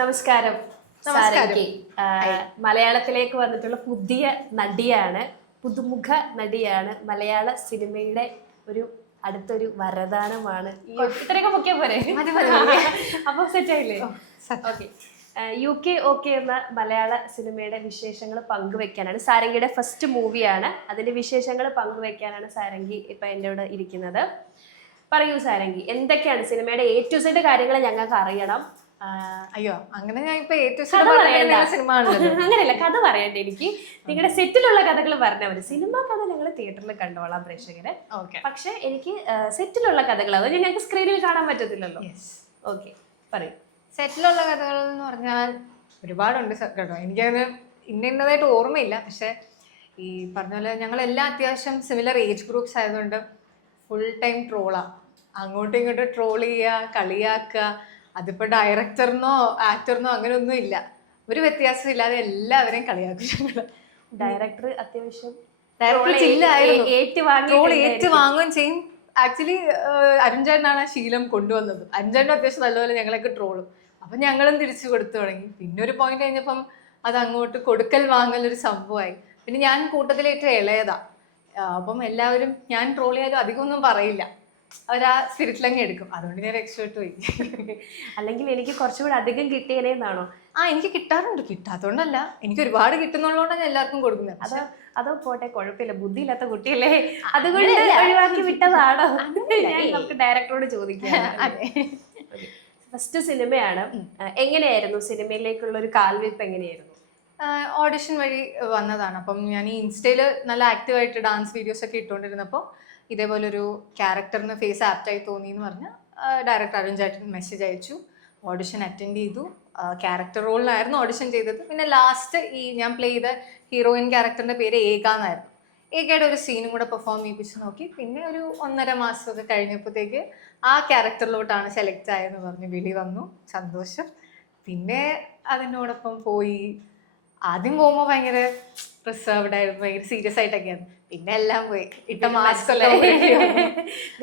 നമസ്കാരം. സാരംഗി മലയാളത്തിലേക്ക് വന്നിട്ടുള്ള പുതിയ നടിയാണ്, പുതുമുഖ നടിയാണ്. മലയാള സിനിമയുടെ ഒരു അടുത്തൊരു വരദാനമാണ്. ഇത്രയൊക്കെ പൊക്കിയാ പോരെ? അപ്പൊ സെറ്റ് ആയില്ലേ? ഓക്കെ. UK OK എന്ന മലയാള സിനിമയുടെ വിശേഷങ്ങൾ പങ്കുവെക്കാനാണ്, സാരംഗിയുടെ ഫസ്റ്റ് മൂവിയാണ്, അതിന്റെ വിശേഷങ്ങൾ പങ്കുവെക്കാനാണ് സാരംഗി ഇപ്പൊ എൻ്റെ കൂടെ ഇരിക്കുന്നത്. പറയൂ സാരംഗി, എന്തൊക്കെയാണ് സിനിമയുടെ A to Z കാര്യങ്ങൾ ഞങ്ങൾക്ക് അറിയണം. അയ്യോ, അങ്ങനെ ഞാൻ ഇപ്പൊ സിനിമ അങ്ങനെയല്ല, കഥ പറയണ്ട എനിക്ക്. നിങ്ങളുടെ സെറ്റിലുള്ള കഥകൾ പറഞ്ഞാൽ മതി. സിനിമ കഥ ഞങ്ങൾ തിയേറ്ററിൽ കണ്ടോളാം പ്രേക്ഷകരെ. പക്ഷെ എനിക്ക് സെറ്റിലുള്ള കഥകൾ, അത് ഞങ്ങൾക്ക് സ്ക്രീനിൽ കാണാൻ പറ്റത്തില്ലല്ലോ. ഓക്കെ, പറയൂ. സെറ്റിലുള്ള കഥകൾ എന്ന് പറഞ്ഞാൽ ഒരുപാടുണ്ട് കേട്ടോ. എനിക്കത് ഇന്നതായിട്ട് ഓർമ്മയില്ല. പക്ഷെ ഈ പറഞ്ഞ പോലെ ഞങ്ങളെല്ലാം അത്യാവശ്യം സിമിലർ ഏജ് ഗ്രൂപ്പ്സ് ആയതുകൊണ്ട് ഫുൾ ടൈം ട്രോളാ. അങ്ങോട്ടും ഇങ്ങോട്ടും ട്രോൾ ചെയ്യുക, കളിയാക്കുക. അതിപ്പോ ഡയറക്ടറിനോ ആക്ടറിനോ അങ്ങനെ ഒന്നും ഇല്ല, ഒരു വ്യത്യാസം ഇല്ലാതെ എല്ലാവരെയും കളിയാക്കും. ഡയറക്ടർ അത്യാവശ്യം ഏറ്റുവാങ്ങുകയും ചെയ്യും. ആക്ച്വലി അരുൺ ചേട്ടനാണ് ആ ശീലം കൊണ്ടുവന്നത്. അരുൺ ചേട്ടൻ അത്യാവശ്യം നല്ലപോലെ ഞങ്ങളൊക്കെ ട്രോളും. അപ്പൊ ഞങ്ങളും തിരിച്ചു കൊടുത്തു തുടങ്ങി. പിന്നെ ഒരു പോയിന്റ് കഴിഞ്ഞപ്പം അത് അങ്ങോട്ട് കൊടുക്കൽ വാങ്ങൽ ഒരു സംഭവമായി. പിന്നെ ഞാൻ കൂട്ടത്തിലേറ്റവും ഇളയതാ. അപ്പം എല്ലാവരും ഞാൻ ട്രോൾ ചെയ്യാലും അധികമൊന്നും പറയില്ല, അവരാ സ്പിരിറ്റിലങ്ങ് എടുക്കും. അതുകൊണ്ട് ഞാൻ രക്ഷപ്പെട്ടു പോയി. അല്ലെങ്കിൽ എനിക്ക് കുറച്ചുകൂടി അധികം കിട്ടിയതിനാണോ? എനിക്ക് കിട്ടാറുണ്ട്, കിട്ടാത്തോണ്ടല്ല, എനിക്ക് ഒരുപാട് കിട്ടുന്നുള്ളതുകൊണ്ടാണ് ഞാൻ എല്ലാവർക്കും കൊടുക്കുന്നത്. അതോ പോട്ടെ, കുഴപ്പമില്ല, ബുദ്ധിയില്ലാത്ത കുട്ടിയല്ലേ, അതുകൊണ്ട് ഒഴിവാക്കി വിട്ടതാണോ? നമുക്ക് ഡയറക്ടറോട് ചോദിക്കാം. ഫസ്റ്റ് സിനിമയാണ്, എങ്ങനെയായിരുന്നു സിനിമയിലേക്കുള്ള ഒരു കാൽവെപ്പ്? എങ്ങനെയായിരുന്നു? ഓഡിഷൻ വഴി വന്നതാണ്. അപ്പം ഞാൻ ഈ ഇൻസ്റ്റയില് നല്ല ആക്റ്റീവായിട്ട് ഡാൻസ് വീഡിയോസ് ഒക്കെ ഇട്ടുകൊണ്ടിരുന്നപ്പോൾ ഇതേപോലെ ഒരു ക്യാരക്ടറിന് ഫേസ് ആപ്റ്റായി തോന്നി എന്ന് പറഞ്ഞ് ഡയറക്ടർ അരുൺ ചേട്ടൻ മെസ്സേജ് അയച്ചു. ഓഡിഷൻ അറ്റൻഡ് ചെയ്തു. ക്യാരക്ടർ റോളിനായിരുന്നു ഓഡിഷൻ ചെയ്തത്. പിന്നെ ലാസ്റ്റ് ഈ ഞാൻ പ്ലേ ചെയ്ത ഹീറോയിൻ ക്യാരക്ടറിന്റെ പേര് ഏക എന്നായിരുന്നു. ഏകയുടെ ഒരു സീനും കൂടെ പെർഫോം ചെയ്യിപ്പിച്ച് നോക്കി. പിന്നെ ഒരു 1.5 മാസമൊക്കെ കഴിഞ്ഞപ്പോഴത്തേക്ക് ആ ക്യാരക്ടറിലോട്ടാണ് സെലക്ട് ആയെന്ന് പറഞ്ഞ് വിളി വന്നു. സന്തോഷം. പിന്നെ അതിനോടൊപ്പം പോയി. ആദ്യം പോകുമ്പോൾ ഭയങ്കര റിസർവ്ഡ് ആയിരുന്നു, ഭയങ്കര സീരിയസ് ആയിട്ടൊക്കെയാണ്. പിന്നെ എല്ലാം പോയി ഇട്ട മാസ്കല്ലേ.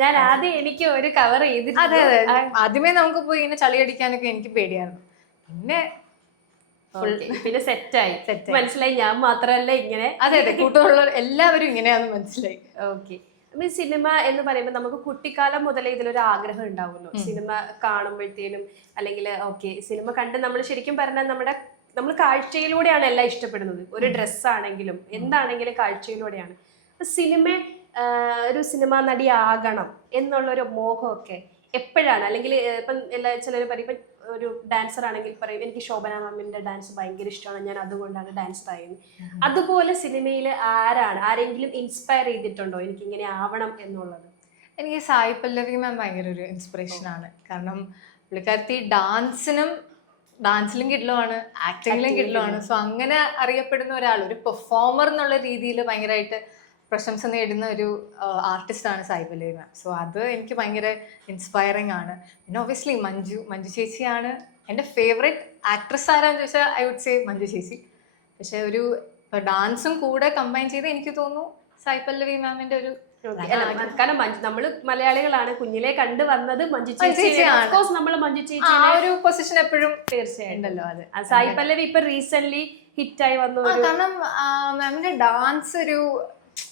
ഞാൻ ആദ്യം എനിക്ക് ഒരു കവർ ചെയ്ത്, അതെ ആദ്യമേ നമുക്ക് പോയി ഇങ്ങനെ ചളിയടിക്കാനൊക്കെ എനിക്ക് പേടിയായിരുന്നു. പിന്നെ സെറ്റായി മനസ്സിലായി, ഞാൻ മാത്രമല്ല ഇങ്ങനെ. അതെ കൂട്ടുകാരുള്ള എല്ലാവരും ഇങ്ങനെയാണെന്ന് മനസ്സിലായി. ഓക്കെ. സിനിമ എന്ന് പറയുമ്പോൾ നമുക്ക് കുട്ടിക്കാലം മുതലേ ഇതിലൊരു ആഗ്രഹം ഉണ്ടാവുമല്ലോ, സിനിമ കാണുമ്പോഴത്തേനും. അല്ലെങ്കിൽ ഓക്കെ, സിനിമ കണ്ട് നമ്മൾ ശരിക്കും പറഞ്ഞാൽ നമ്മൾ കാഴ്ചയിലൂടെയാണ് എല്ലാം ഇഷ്ടപ്പെടുന്നത്. ഒരു ഡ്രസ്സാണെങ്കിലും എന്താണെങ്കിലും കാഴ്ചയിലൂടെയാണ്. ഒരു സിനിമ നടിയാകണം എന്നുള്ളൊരു മോഹമൊക്കെ എപ്പോഴാണ്? അല്ലെങ്കിൽ ഇപ്പം ചിലർ പറയും, ഇപ്പം ഒരു ഡാൻസർ ആണെങ്കിൽ പറയും, എനിക്ക് ശോഭന മാമിന്റെ ഡാൻസ് ഭയങ്കര ഇഷ്ടമാണ്, ഞാൻ അതുകൊണ്ടാണ് ഡാൻസർ ആയത്. അതുപോലെ സിനിമയിൽ ആരെങ്കിലും ഇൻസ്പയർ ചെയ്തിട്ടുണ്ടോ എനിക്ക് ഇങ്ങനെ ആവണം എന്നുള്ളത്? എനിക്ക് സായി പല്ലവി മാം ഭയങ്കര ഒരു ഇൻസ്പിറേഷൻ ആണ്. കാരണം പുള്ളിക്കാരത്തി ഡാൻസിലും കിഡ്ലുമാണ്, ആക്ടിങ്ങിലും കിഡ്ലുമാണ്. സോ അങ്ങനെ അറിയപ്പെടുന്ന ഒരാൾ, ഒരു പെർഫോമർ എന്നുള്ള രീതിയിൽ ഭയങ്കരമായിട്ട് പ്രശംസ നേടുന്ന ഒരു ആർട്ടിസ്റ്റാണ് സായി പല്ലവി മാം. സോ അത് എനിക്ക് ഭയങ്കര ഇൻസ്പയറിങ് ആണ്. പിന്നെ ഒബ്വിയസ്ലി മഞ്ജു ചേച്ചിയാണ് എൻ്റെ ഫേവറേറ്റ് ആക്ട്രസ്. ആരാന്ന് ചോദിച്ചാൽ ഐ വുഡ് സേ മഞ്ജു ചേച്ചി. പക്ഷെ ഒരു ഡാൻസും കൂടെ കമ്പൈൻ ചെയ്ത് എനിക്ക് തോന്നുന്നു സായി പല്ലവി മാമിന്റെ ഒരു, കാരണം നമ്മള് മലയാളികളാണ്, കുഞ്ഞിലെ കണ്ടു വന്നത് മഞ്ജു ചേച്ചിയാണ്. നമ്മൾ മഞ്ജു ചേച്ചി ആ ഒരു പൊസിഷൻ എപ്പോഴും തീർച്ചയായിട്ടുണ്ടല്ലോ. അത് സായി പല്ലവി ഇപ്പൊ റീസെന്റ് ഹിറ്റായി വന്നു. കാരണം മാമിന്റെ ഡാൻസ് ഒരു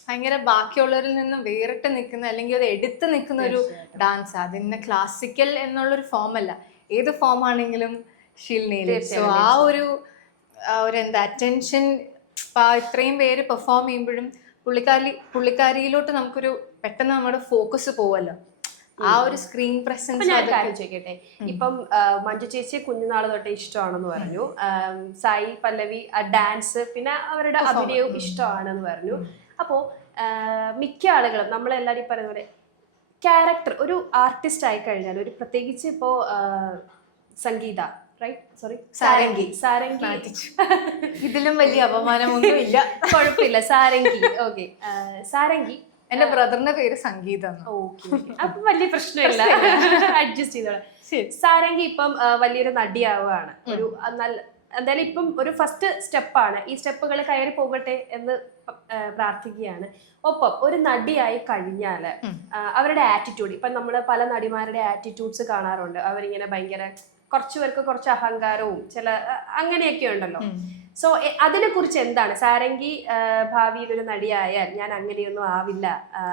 ഭയങ്കര ബാക്കിയുള്ളവരിൽ നിന്നും വേറിട്ട് നിൽക്കുന്ന, അല്ലെങ്കിൽ അത് എടുത്ത് നിൽക്കുന്ന ഒരു ഡാൻസ്. അതിന് ക്ലാസിക്കൽ എന്നുള്ളൊരു ഫോം അല്ല, ഏത് ഫോം ആണെങ്കിലും സോ ആ ഒരു എന്താ അറ്റൻഷൻ ഇത്രയും പേര് പെർഫോം ചെയ്യുമ്പോഴും പുള്ളിക്കാരിയിലോട്ട് നമുക്കൊരു പെട്ടെന്ന് നമ്മുടെ ഫോക്കസ് പോവല്ലോ, ആ ഒരു സ്ക്രീൻ പ്രസൻസ്. ഞാൻ കാര്യം ചോദിക്കട്ടെ, ഇപ്പം മഞ്ജു ചേച്ചി കുഞ്ഞുനാള് തൊട്ടേ ഇഷ്ടമാണെന്ന് പറഞ്ഞു, സായി പല്ലവി ഡാൻസ് പിന്നെ അവരുടെ അഭിനയവും ഇഷ്ടമാണെന്ന് പറഞ്ഞു. അപ്പോൾ മിക്ക ആളുകളും നമ്മളെല്ലാവരും പറയുന്ന പോലെ ക്യാരക്ടർ, ഒരു ആർട്ടിസ്റ്റ് ആയി കഴിഞ്ഞാൽ, ഒരു പ്രത്യേകിച്ച് ഇപ്പോൾ സംഗീത സാരംഗി ഇതിലും വലിയ അപമാനമൊന്നും ഇല്ല, കുഴപ്പമില്ല. സാരംഗി ഓക്കെ, സാരംഗി എന്റെ ബ്രദറിന്റെ പേര് സംഗീത. അപ്പൊ വലിയ പ്രശ്നമില്ല, അഡ്ജസ്റ്റ് ചെയ്തോളാം. സാരംഗി ഇപ്പം വലിയൊരു നടിയാവുകയാണ്. ഒരു എന്തായാലും ഇപ്പം ഒരു ഫസ്റ്റ് സ്റ്റെപ്പാണ്, ഈ സ്റ്റെപ്പുകൾ കയറി പോകട്ടെ എന്ന് പ്രാർത്ഥിക്കുകയാണ്. ഒപ്പം ഒരു നടിയായി കഴിഞ്ഞാല് അവരുടെ ആറ്റിറ്റ്യൂഡ്, ഇപ്പം നമ്മള് പല നടിമാരുടെ ആറ്റിറ്റ്യൂഡ്സ് കാണാറുണ്ട്. അവരിങ്ങനെ ഭയങ്കര കുറച്ചു പേർക്ക് കുറച്ച് അഹങ്കാരവും ചില അങ്ങനെയൊക്കെ ഉണ്ടല്ലോ. സോ അതിനെ കുറിച്ച് എന്താണ് സാരംഗി ഭാവിയിൽ ഒരു നടിയായാൽ ഞാൻ അങ്ങനെയൊന്നും ആവില്ല,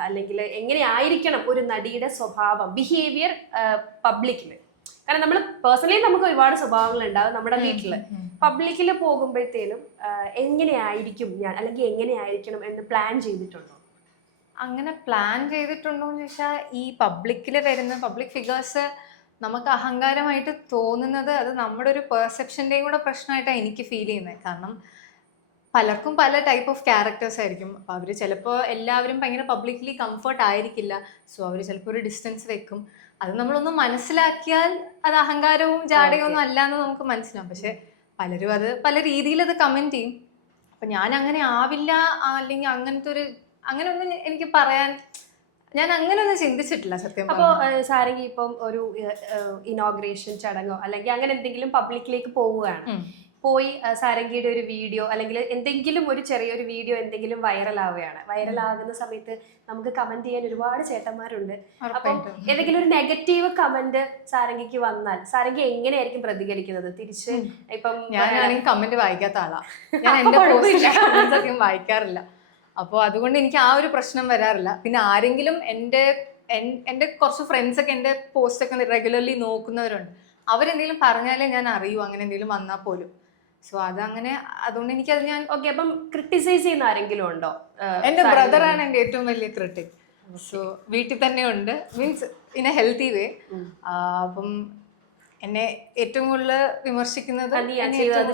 അല്ലെങ്കിൽ എങ്ങനെയായിരിക്കണം ഒരു നടിയുടെ സ്വഭാവം, ബിഹേവിയർ പബ്ലിക്കില്? കാരണം നമ്മൾ പേഴ്സണലി നമുക്ക് ഒരുപാട് സ്വഭാവങ്ങൾ ഉണ്ടാവും നമ്മുടെ വീട്ടില്. പബ്ലിക്കിൽ പോകുമ്പോഴത്തേനും എങ്ങനെയായിരിക്കും ഞാൻ, അല്ലെങ്കിൽ എങ്ങനെയായിരിക്കണം എന്ന് പ്ലാൻ ചെയ്തിട്ടുണ്ടോ? അങ്ങനെ പ്ലാൻ ചെയ്തിട്ടുണ്ടോ എന്ന് ചോദിച്ചാൽ, ഈ പബ്ലിക്കിൽ വരുന്ന പബ്ലിക് ഫിഗേഴ്സ് നമുക്ക് അഹങ്കാരമായിട്ട് തോന്നുന്നത് അത് നമ്മുടെ ഒരു പെർസെപ്ഷൻ്റെയും കൂടെ പ്രശ്നമായിട്ടാണ് എനിക്ക് ഫീൽ ചെയ്യുന്നത്. കാരണം പലർക്കും പല ടൈപ്പ് ഓഫ് ക്യാരക്ടേഴ്സ് ആയിരിക്കും. അപ്പോൾ അവർ ചിലപ്പോൾ എല്ലാവരും ഭയങ്കര പബ്ലിക്കലി കംഫർട്ട് ആയിരിക്കില്ല. സോ അവർ ചിലപ്പോൾ ഒരു ഡിസ്റ്റൻസ് വെക്കും. അത് നമ്മളൊന്ന് മനസ്സിലാക്കിയാൽ അത് അഹങ്കാരവും ജാടയും ഒന്നും അല്ല എന്ന് നമുക്ക് മനസ്സിലാവും. പക്ഷെ പലരും അത് പല രീതിയിൽ അത് കമൻറ്റ് ചെയ്യും. അപ്പം ഞാൻ അങ്ങനെ ആവില്ല, അല്ലെങ്കിൽ അങ്ങനത്തെ ഒരു അങ്ങനെയൊന്നും എനിക്ക് പറയാൻ, ഞാൻ അങ്ങനെയൊന്നും ചിന്തിച്ചിട്ടില്ല സത്യം. അപ്പോൾ സാരംഗി ഇപ്പം ഒരു ഇനോഗ്രേഷൻ ചടങ്ങോ അല്ലെങ്കിൽ അങ്ങനെ എന്തെങ്കിലും പബ്ലിക്കിലേക്ക് പോവുകയാണ്, പോയി സാരംഗിയുടെ ഒരു വീഡിയോ അല്ലെങ്കിൽ എന്തെങ്കിലും ഒരു ചെറിയൊരു വീഡിയോ എന്തെങ്കിലും വൈറലാവുകയാണ്. വൈറലാകുന്ന സമയത്ത് നമുക്ക് കമന്റ് ചെയ്യാൻ ഒരുപാട് ചേട്ടന്മാരുണ്ട്. അപ്പം ഏതെങ്കിലും ഒരു നെഗറ്റീവ് കമന്റ് സാരംഗിക്ക് വന്നാൽ സാരംഗി എങ്ങനെയായിരിക്കും പ്രതികരിക്കുന്നത്? തിരിച്ച് ഇപ്പം ഞാനാണെങ്കിൽ കമന്റ് വായിക്കാത്ത ആളാ, ഞാൻ എന്റെ സത്യം വായിക്കാറില്ല. അപ്പോൾ അതുകൊണ്ട് എനിക്ക് ആ ഒരു പ്രശ്നം വരാറില്ല. പിന്നെ ആരെങ്കിലും എൻ്റെ കുറച്ച് ഫ്രണ്ട്സൊക്കെ എൻ്റെ പോസ്റ്റൊക്കെ റെഗുലർലി നോക്കുന്നവരുണ്ട്. അവരെന്തെങ്കിലും പറഞ്ഞാലേ ഞാൻ അറിയൂ അങ്ങനെ എന്തെങ്കിലും വന്നാൽ പോലും. സോ അതങ്ങനെ, അതുകൊണ്ട് എനിക്കത് ഞാൻ ഓക്കെ. അപ്പം ക്രിട്ടിസൈസ് ചെയ്യുന്ന ആരെങ്കിലും ഉണ്ടോ? എൻ്റെ ബ്രദറാണ് എൻ്റെ ഏറ്റവും വലിയ ക്രിട്ടിക്. സോ വീട്ടിൽ തന്നെ ഉണ്ട്, മീൻസ് ഇൻ എ ഹെൽത്തി വേ. അപ്പം എന്നെ ഏറ്റവും കൂടുതൽ വിമർശിക്കുന്നത് ഞാൻ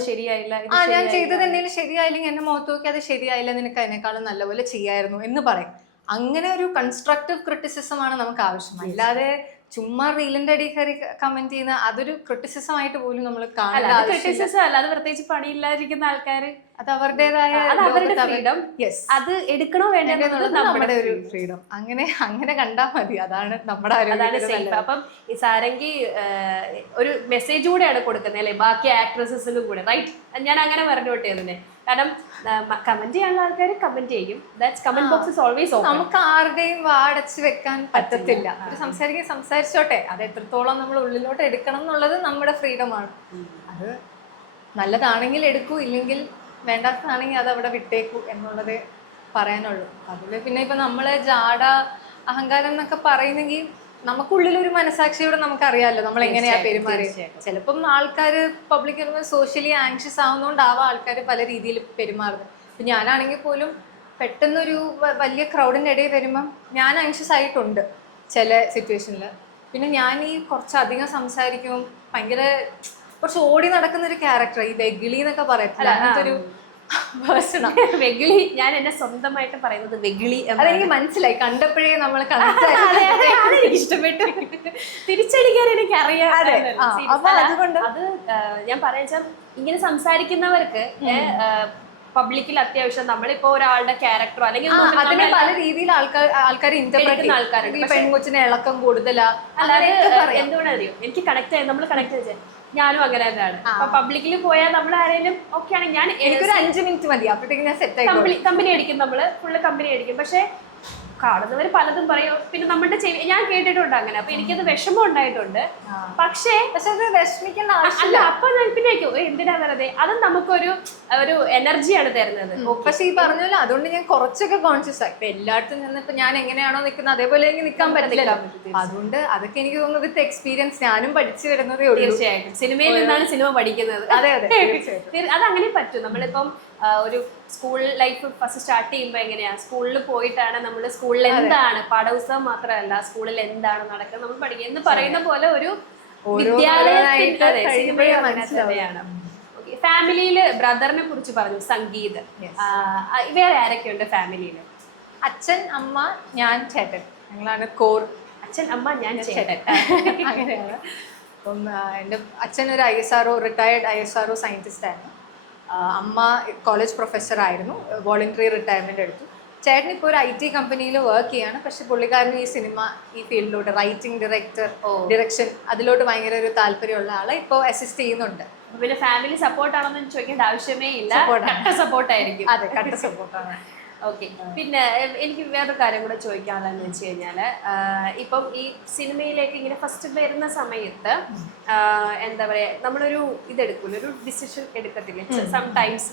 ശരിയായില്ല, ഞാൻ ചെയ്തത് എന്തെങ്കിലും ശരിയായില്ലെങ്കിൽ എന്നെ മുഖത്ത് നോക്കി അത് ശരിയായില്ല, നിനക്ക് അതിനേക്കാളും നല്ലപോലെ ചെയ്യായിരുന്നു എന്ന് പറയും. അങ്ങനെ ഒരു കൺസ്ട്രക്റ്റീവ് ക്രിറ്റിസിസം ആണ് നമുക്ക് ആവശ്യം. അല്ലാതെ ചുമ്മാ റീലിന്റെ അടി കയറി കമന്റ് ചെയ്യുന്ന അതൊരു ക്രിറ്റിസിസം ആയിട്ട് പോലും നമ്മൾ കാണാൻ, ക്രിറ്റിസിസം അല്ല, അത് പ്രത്യേകിച്ച് പണിയില്ലാതിരിക്കുന്ന ആൾക്കാർ, അത് അവരുടേതായ ഫ്രീഡം, അത് എടുക്കണോ വേണ്ടത് നമ്മുടെ ഒരു ഫ്രീഡം. അങ്ങനെ കണ്ടാൽ മതി, അതാണ് നമ്മുടെ ആരോഗ്യം. അപ്പം ഈ സാരംഗി ഒരു മെസ്സേജ് കൂടെയാണ് കൊടുക്കുന്നത് അല്ലെ ബാക്കി ആക്ട്രസസിനും കൂടെ, റൈറ്റ്? ഞാൻ അങ്ങനെ പറഞ്ഞോട്ടെ അതിനെ. കാരണം കമന്റ് ചെയ്യാനുള്ള ആൾക്കാർ കമന്റ് ചെയ്യും. Comment box is always open. നമുക്ക് ആരുടെയും വാടച്ച് വെക്കാൻ പറ്റത്തില്ല. ഒരു സംസാരിച്ചോട്ടെ, അത് എത്രത്തോളം നമ്മൾ ഉള്ളിലോട്ട് എടുക്കണം എന്നുള്ളത് നമ്മുടെ ഫ്രീഡമാണ്. അത് നല്ലതാണെങ്കിൽ എടുക്കൂ, ഇല്ലെങ്കിൽ വേണ്ടാത്തതാണെങ്കിൽ അത് അവിടെ വിട്ടേക്കൂ എന്നുള്ളത് പറയാനുള്ളൂ. അതിൽ പിന്നെ ഇപ്പൊ നമ്മള് ജാട അഹങ്കാരം എന്നൊക്കെ പറയുന്നെങ്കിൽ നമുക്കുള്ളിലൊരു മനസാക്ഷിയോടെ നമുക്കറിയാമല്ലോ നമ്മൾ എങ്ങനെയാ പെരുമാറിയത്. ചിലപ്പം ആൾക്കാർ പബ്ലിക് സോഷ്യലി ആങ്ഷ്യസ് ആവുന്നതുകൊണ്ടാവാം ആൾക്കാർ പല രീതിയിൽ പെരുമാറുന്നത്. ഇപ്പം ഞാനാണെങ്കിൽ പോലും പെട്ടെന്നൊരു വലിയ ക്രൗഡിൻ്റെ ഇടയിൽ വരുമ്പം ഞാൻ ആങ്ഷ്യസ് ആയിട്ടുണ്ട് ചില സിറ്റുവേഷനിൽ. പിന്നെ ഞാൻ ഈ കുറച്ചധികം സംസാരിക്കുമ്പം ഭയങ്കര കുറച്ച് ഓടി നടക്കുന്ന ഒരു ക്യാരക്ടർ, ഈ വെഗിളി എന്നൊക്കെ പറയത്തില്ല, അങ്ങനത്തെ ഒരു പേഴ്സണാണ് വെഗിളി. ഞാൻ എന്നെ സ്വന്തമായിട്ട് പറയുന്നത് വെഗിളി. അതെനിക്ക് മനസ്സിലായി, കണ്ടപ്പോഴേ നമ്മൾ ഇഷ്ടപ്പെട്ടു. തിരിച്ചടിക്കാൻ എനിക്ക് അറിയാം. അപ്പൊ അതുകൊണ്ട് അത് ഞാൻ പറയാ, ഇങ്ങനെ സംസാരിക്കുന്നവർക്ക് പബ്ലിക്കിൽ അത്യാവശ്യം നമ്മളിപ്പോ ഒരാളുടെ ക്യാരക്ടറോ അല്ലെങ്കിൽ അതിനെ പല രീതിയിൽ ആൾക്കാർ ഇന്റർപ്രറ്റ് ചെയ്യുന്ന ആൾക്കാരുണ്ട്. പെൺകൊച്ചിന് ഇളക്കം കൂടുതലാ, എന്തുകൊണ്ടാ അറിയോ എനിക്ക് കണക്ട് ആയി, നമ്മൾ കണക്ട് ചെയ്ത് ഞാനും അങ്ങനെ തന്നെയാണ്. അപ്പൊ പബ്ലിക്കിൽ പോയാൽ നമ്മൾ ആരെങ്കിലും ഓക്കെ ആണ്, ഞാൻ എനിക്കൊരു 5 മിനിറ്റ് മതി, അപ്പോഴത്തേക്ക് ഞാൻ സെറ്റ് ആയി കമ്പനി അടിക്കും, നമ്മള് ഫുള്ള് കമ്പനി അടിക്കും. പക്ഷെ കാണുന്നവർ പലതും പറയും. പിന്നെ നമ്മുടെ ഞാൻ കേട്ടിട്ടുണ്ട് അങ്ങനെ. അപ്പൊ എനിക്കത് വിഷമം ഉണ്ടായിട്ടുണ്ട്. പക്ഷേ അത് വിഷമിക്കേണ്ട അല്ല, അപ്പൊ പിന്നെ എന്തിനാ വെറുതെ, അത് നമുക്കൊരു എനർജിയാണ് തരുന്നത്. പക്ഷെ ഈ പറഞ്ഞല്ലോ, അതുകൊണ്ട് ഞാൻ കുറച്ചൊക്കെ കോൺഷ്യസ് ആയി. ഇപ്പൊ എല്ലായിടത്തും നിന്നിപ്പോ ഞാൻ എങ്ങനെയാണോ നിൽക്കുന്നത് അതേപോലെ എനിക്ക് നിൽക്കാൻ പറ്റില്ല. അതുകൊണ്ട് അതൊക്കെ എനിക്ക് തോന്നുന്നത് വിത്ത് എക്സ്പീരിയൻസ് ഞാനും പഠിച്ചു വരുന്നതേ ഉള്ളൂ. തീർച്ചയായിട്ടും സിനിമയിൽ നിന്നാണ് സിനിമ പഠിക്കുന്നത്. അതെ അതെ, അതങ്ങനെ പറ്റും. നമ്മളിപ്പം ഒരു സ്കൂൾ ലൈഫ് ഫസ്റ്റ് സ്റ്റാർട്ട് ചെയ്യുമ്പോൾ എങ്ങനെയാ, സ്കൂളിൽ പോയിട്ടാണ് നമ്മൾ സ്കൂളിൽ എന്താണ് പാഠപുസ്തകം മാത്രമല്ല സ്കൂളിൽ എന്താണ് നടക്കുന്നത് നമ്മൾ പഠിക്കുക എന്ന് പറയുന്ന പോലെ ഒരു വിദ്യാലയത്തിലാണ്. ഫാമിലിയില് ബ്രദറിനെ കുറിച്ച് പറഞ്ഞു, സംഗീത്. വേറെ ആരൊക്കെയുണ്ട് ഫാമിലിയില്? അച്ഛൻ, അമ്മ, ഞാൻ, ചേട്ടൻ. ഞങ്ങളാണ് കോർ. അച്ഛൻ, അമ്മ, ഞാൻ, ചേട്ടൻ. അങ്ങനെയാണ്. അപ്പം എൻ്റെ അച്ഛൻ ഒരു ISRO, റിട്ടയർഡ് ISRO സയൻറ്റിസ്റ്റ് ആയിരുന്നു. അമ്മ കോളേജ് പ്രൊഫസറായിരുന്നു, വോളണ്ടറി റിട്ടയർമെന്റ് എടുത്തു. ചേട്ടൻ ഇപ്പോൾ ഒരു IT കമ്പനിയിൽ വർക്ക് ചെയ്യാണ്. പക്ഷെ പുള്ളിക്കാരന് ഈ സിനിമ ഈ ഫീൽഡിലോട്ട് റൈറ്റിംഗ്, ഡിറക്ഷൻ അതിലോട്ട് ഭയങ്കര ഒരു താല്പര്യമുള്ള ആളെ ഇപ്പോൾ അസിസ്റ്റ് ചെയ്യുന്നുണ്ട്. പിന്നെ ഫാമിലി സപ്പോർട്ടാണോന്ന് ചോദിക്കേണ്ട ആവശ്യമേ ഇല്ല, കട്ട സപ്പോർട്ടായിരിക്കും. അതെ, കട്ട സപ്പോർട്ടാണ്. ഓക്കെ. പിന്നെ എനിക്ക് വേറൊരു കാര്യം കൂടെ ചോദിക്കാനുള്ളതെന്ന് വെച്ച് കഴിഞ്ഞാല് ഇപ്പം ഈ സിനിമയിലേക്ക് ഇങ്ങനെ ഫസ്റ്റ് വരുന്ന സമയത്ത് എന്താ പറയാ നമ്മളൊരു ഇതെടുക്കൂല, ഒരു ഡിസിഷൻ എടുക്കത്തില്ലേ സംടൈംസ്?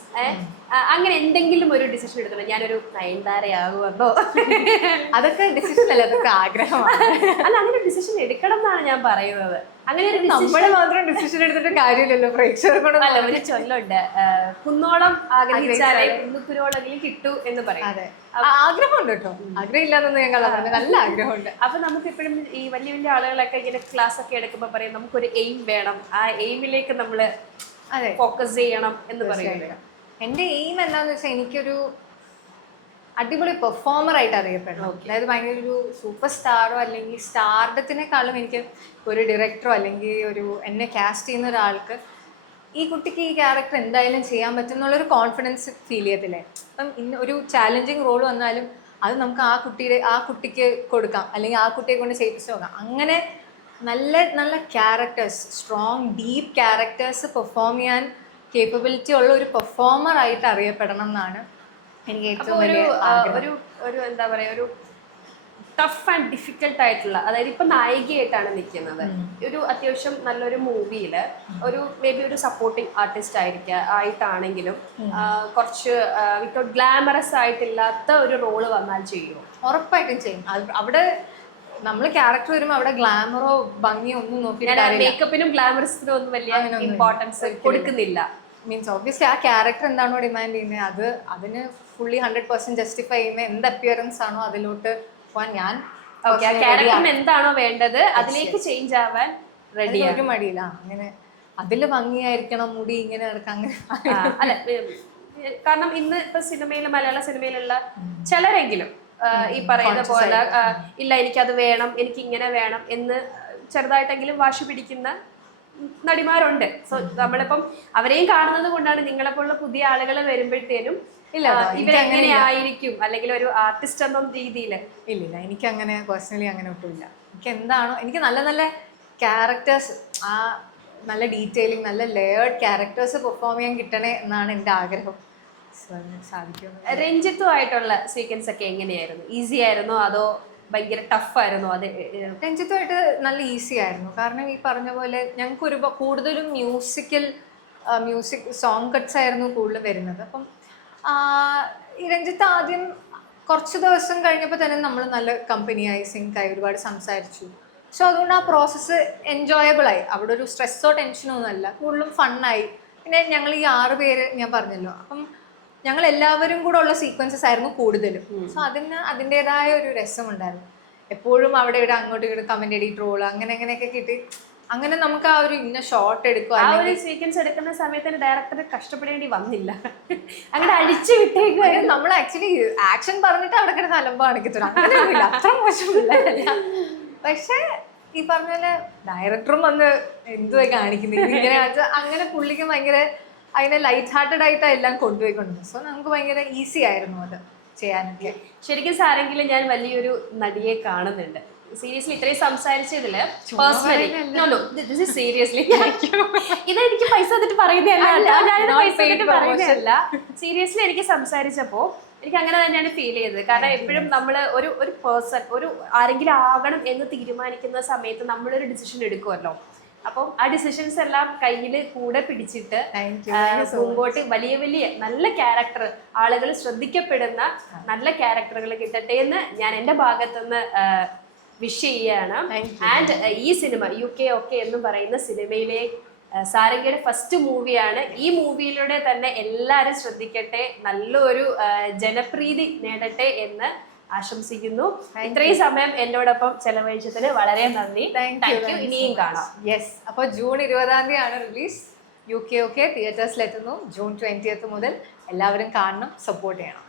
അങ്ങനെ എന്തെങ്കിലും ഒരു ഡിസിഷൻ എടുക്കണം, ഞാനൊരു നയൻതാരയാകുമെന്നോ? അതൊക്കെ ഡിസിഷൻ അല്ല, അതൊക്കെ ആഗ്രഹമാണ്. അല്ല, അങ്ങനെ ഡിസിഷൻ എടുക്കണം എന്നാണ് ഞാൻ പറയുന്നത്. അങ്ങനെ ഒരു നമ്മള് മാത്രം ഡിസിഷൻ എടുത്തിട്ട് കാര്യമില്ലല്ലോ, പ്രേക്ഷകർക്കൂടെ. അല്ല, ഒരു ചൊല്ലുണ്ട്, കുന്നോളം ആഗ്രഹിച്ചാലേ കുന്നുക്കുരോളെങ്കിലും കിട്ടൂ എന്ന് പറയും. അതെ, ആഗ്രഹമുണ്ട് കേട്ടോ, ആഗ്രഹം ഇല്ലാന്നൊന്നും ഞാൻ കള്ളപറഞ്ഞു, നല്ല ആഗ്രഹമുണ്ട്. അപ്പൊ നമുക്ക് എപ്പോഴും ഈ വലിയ വലിയ ആളുകളൊക്കെ ഇങ്ങനെ ക്ലാസ് ഒക്കെ എടുക്കുമ്പോ പറയും നമുക്കൊരു എയിം വേണം, ആ എയിമിലേക്ക് നമ്മള് ഫോക്കസ് ചെയ്യണം എന്ന് പറയുന്നത്. എന്റെ എയിം എന്താന്ന് വെച്ചാൽ എനിക്കൊരു അടിപൊളി പെർഫോമർ ആയിട്ട് അറിയപ്പെടണം. അതായത് ഭയങ്കര ഒരു സൂപ്പർ സ്റ്റാറോ അല്ലെങ്കിൽ സ്റ്റാർഡത്തിനേക്കാളും എനിക്ക് ഒരു ഡയറക്ടറോ അല്ലെങ്കിൽ ഒരു എന്നെ കാസ്റ്റ് ചെയ്യുന്ന ഒരാൾക്ക് ഈ കുട്ടിക്ക് ഈ ക്യാരക്ടർ എന്തായാലും ചെയ്യാൻ പറ്റും എന്നുള്ളൊരു കോൺഫിഡൻസ് ഫീൽ ചെയ്യത്തില്ലേ. അപ്പം ഇന്ന് ഒരു ചാലഞ്ചിങ് റോൾ വന്നാലും അത് നമുക്ക് ആ കുട്ടിക്ക് കൊടുക്കാം, അല്ലെങ്കിൽ ആ കുട്ടിയെ കൊണ്ട് ചെയ്യിപ്പിച്ച് നോക്കാം. അങ്ങനെ നല്ല നല്ല characters, strong deep characters perform ചെയ്യാൻ കേപ്പബിലിറ്റി ഉള്ള ഒരു പെർഫോമർ ആയിട്ട് അറിയപ്പെടണം എന്നാണ് എനിക്ക് ഏറ്റവും ഒരു എന്താ പറയാ, ഒരു ടഫ് ആൻഡ് ഡിഫിക്കൽട്ട് ആയിട്ടുള്ള, അതായത് ഇപ്പൊ നായികയായിട്ടാണ് നിൽക്കുന്നത്, ഒരു അത്യാവശ്യം നല്ലൊരു മൂവിയില് ഒരു മേ ബി ഒരു സപ്പോർട്ടിങ് ആർട്ടിസ്റ്റ് ആയിട്ടാണെങ്കിലും കുറച്ച് വിത്തൗട്ട് ഗ്ലാമറസ് ആയിട്ടില്ലാത്ത ഒരു റോള് വന്നാൽ ചെയ്യുമോ? ഉറപ്പായിട്ടും ചെയ്യും. അവിടെ നമ്മൾ ക്യാരക്ടർ വരുമ്പോൾ അവിടെ ഗ്ലാമറോ ഭംഗിയോ ഒന്നും നോക്കിയിട്ട് മേക്കപ്പിനും ഗ്ലാമറസിനും ഒന്നും വലിയ ഇമ്പോർട്ടൻസ് കൊടുക്കുന്നില്ല. മീൻസ് ഒബ്വിയസ്ലി ആ ക്യാരക്ടർ എന്താണോ ഡിമാൻഡ് ചെയ്യുന്നത് അതിന് ഫുള്ളി 100% ജസ്റ്റിഫൈ ചെയ്യുന്ന എന്ത് അപ്പിയറൻസ് ആണോ അതിലോട്ട് പോകാൻ ഞാൻ ക്യാരക്ടറിന് എന്താണോ വേണ്ടത് അതിലേക്ക് ചേഞ്ച് ആവാൻ റെഡി. ഒരു മടിയില്ല. അങ്ങനെ അതില് ഭംഗിയായിരിക്കണം, മുടി ഇങ്ങനെ നടക്കാം, അങ്ങനെ അല്ല. കാരണം ഇന്ന് ഇപ്പൊ സിനിമയിൽ, മലയാള സിനിമയിലുള്ള ചിലരെങ്കിലും ഈ പറയുന്ന പോലെ ഇല്ല എനിക്കത് വേണം, എനിക്ക് ഇങ്ങനെ വേണം എന്ന് ചെറുതായിട്ടെങ്കിലും വാശി പിടിക്കുന്ന നടിമാരുണ്ട്. സോ നമ്മളിപ്പം അവരെയും കാണുന്നത് കൊണ്ടാണ് നിങ്ങളെപ്പോലുള്ള പുതിയ ആളുകൾ വരുമ്പോഴത്തേനും ഇല്ല ഇവരെങ്ങനെ ആയിരിക്കും, അല്ലെങ്കിൽ ഒരു ആർട്ടിസ്റ്റ് എന്ന രീതിയിൽ ഇല്ല. എനിക്ക് അങ്ങനെ പേഴ്സണലി അങ്ങനെ ഒട്ടുമില്ല. എനിക്ക് എന്താണോ, എനിക്ക് നല്ല നല്ല ക്യാരക്ടേഴ്സ്, ആ നല്ല ഡീറ്റെയിലിംഗ്, നല്ല ലെയേർഡ് ക്യാരക്ടേഴ്സ് പെർഫോം ചെയ്യാൻ കിട്ടണേ എന്നാണ് എൻ്റെ ആഗ്രഹം. സാധിക്കും. രഞ്ജിത്തുമായിട്ടുള്ള സീക്വൻസ് ഒക്കെ എങ്ങനെയായിരുന്നു? ഈസി ആയിരുന്നോ അതോ ഭയങ്കര ടഫായിരുന്നോ? അത് രഞ്ജിത്തുമായിട്ട് നല്ല ഈസി ആയിരുന്നു. കാരണം ഈ പറഞ്ഞ പോലെ ഞങ്ങൾക്ക് കൂടുതലും മ്യൂസിക് സോങ് കട്ട്സ് ആയിരുന്നു കൂടുതൽ വരുന്നത്. അപ്പം ഈ രഞ്ജിത്ത് ആദ്യം കുറച്ച് ദിവസം കഴിഞ്ഞപ്പോൾ തന്നെ നമ്മൾ നല്ല കമ്പനിയായി, സിങ്കായി, ഒരുപാട് സംസാരിച്ചു. സോ അതുകൊണ്ട് ആ പ്രോസസ്സ് എൻജോയബിളായി. അവിടെ ഒരു സ്ട്രെസ്സോ ടെൻഷനോ ഒന്നുമല്ല, കൂടുതലും ഫണ്ണായി. പിന്നെ ഞങ്ങൾ ഈ 6 പേര് ഞാൻ പറഞ്ഞല്ലോ, അപ്പം ഞങ്ങൾ എല്ലാവരും കൂടെ ഉള്ള സീക്വൻസസ് ആയിരുന്നു കൂടുതലും. സോ അതിൻ്റെതായ ഒരു രസമുണ്ടായിരുന്നു. എപ്പോഴും അവിടെ ഇവിടെ അങ്ങോട്ടും ഇങ്ങോട്ടും കമന്റ് എഡിറ്റ് റോള് അങ്ങനെ അങ്ങനെയൊക്കെ കിട്ടി, അങ്ങനെ നമുക്ക് ആ ഒരു ഇന്ന ഷോട്ട് എടുക്കുക. ആ ഒരു സീക്വൻസ് എടുക്കുന്ന സമയത്ത് ഡയറക്ടർ കഷ്ടപ്പെടേണ്ടി വന്നില്ല, അങ്ങനെ അഴിച്ചു വിട്ടേക്കുക. നമ്മൾ ആക്ച്വലി ആക്ഷൻ പറഞ്ഞിട്ട് അവിടെ കിടന്ന് അലമ്പ് കാണിക്കത്തില്ല, അങ്ങനെയൊന്നുമില്ല, അത്ര മോശമില്ല. പക്ഷെ ഈ പറഞ്ഞ പോലെ ഡയറക്ടറും വന്ന് എന്തുവായി കാണിക്കുന്നത് ഇങ്ങനെ, അങ്ങനെ പുള്ളിക്ക് ഭയങ്കര അതിനെ ലൈറ്റ് ഹാർട്ടഡ് ആയിട്ടാണ് എല്ലാം കൊണ്ടുപോയിക്കൊണ്ടിരുന്നത്. സോ നമുക്ക് ഭയങ്കര ഈസി ആയിരുന്നു അത് ചെയ്യാനൊക്കെ. ശരിക്കും സാരെങ്കിലും ഞാൻ വലിയൊരു നടിയെ കാണുന്നുണ്ട്. സീരിയസ്ലി ഇത്രയും സംസാരിച്ചതില് പേഴ്സണലി സീരിയസ്ലി ഇതെനിക്ക് പൈസ തന്നിട്ട് പറയുന്നതല്ല, സീരിയസ്ലി എനിക്ക് സംസാരിച്ചപ്പോ എനിക്ക് അങ്ങനെ തന്നെയാണ് ഫീൽ ചെയ്തത്. കാരണം എപ്പോഴും നമ്മൾ ഒരു പേഴ്സൺ ആരെങ്കിലും ആകണം എന്ന് തീരുമാനിക്കുന്ന സമയത്ത് നമ്മളൊരു ഡിസിഷൻ എടുക്കുമല്ലോ. അപ്പം ആ ഡിസിഷൻസ് എല്ലാം കയ്യിൽ കൂടെ പിടിച്ചിട്ട് മുമ്പോട്ട് വലിയ വലിയ നല്ല ക്യാരക്ടർ, ആളുകൾ ശ്രദ്ധിക്കപ്പെടുന്ന നല്ല ക്യാരക്ടറുകൾ കിട്ടട്ടെ എന്ന് ഞാൻ എൻ്റെ ഭാഗത്തുനിന്ന് വിഷ് ചെയ്യാണ്. ആൻഡ് ഈ സിനിമ UK ഒക്കെ എന്ന് പറയുന്ന സിനിമയിലെ സാരംഗിയുടെ ഫസ്റ്റ് മൂവിയാണ്. ഈ മൂവിയിലൂടെ തന്നെ എല്ലാവരും ശ്രദ്ധിക്കട്ടെ, നല്ലൊരു ജനപ്രീതി നേടട്ടെ എന്ന് ആശംസിക്കുന്നു. ഇത്രയും സമയം എന്നോടൊപ്പം ചെലവഴിച്ചതിന് വളരെ നന്ദി. Thank you. ഇനിയും കാണാം. യെസ്, അപ്പോൾ ജൂൺ 20 ആണ് റിലീസ്. UK ഒക്കെ തിയേറ്റേഴ്സിലെത്തുന്നു. ജൂൺ 20 മുതൽ എല്ലാവരും കാണണം, സപ്പോർട്ട് ചെയ്യണം.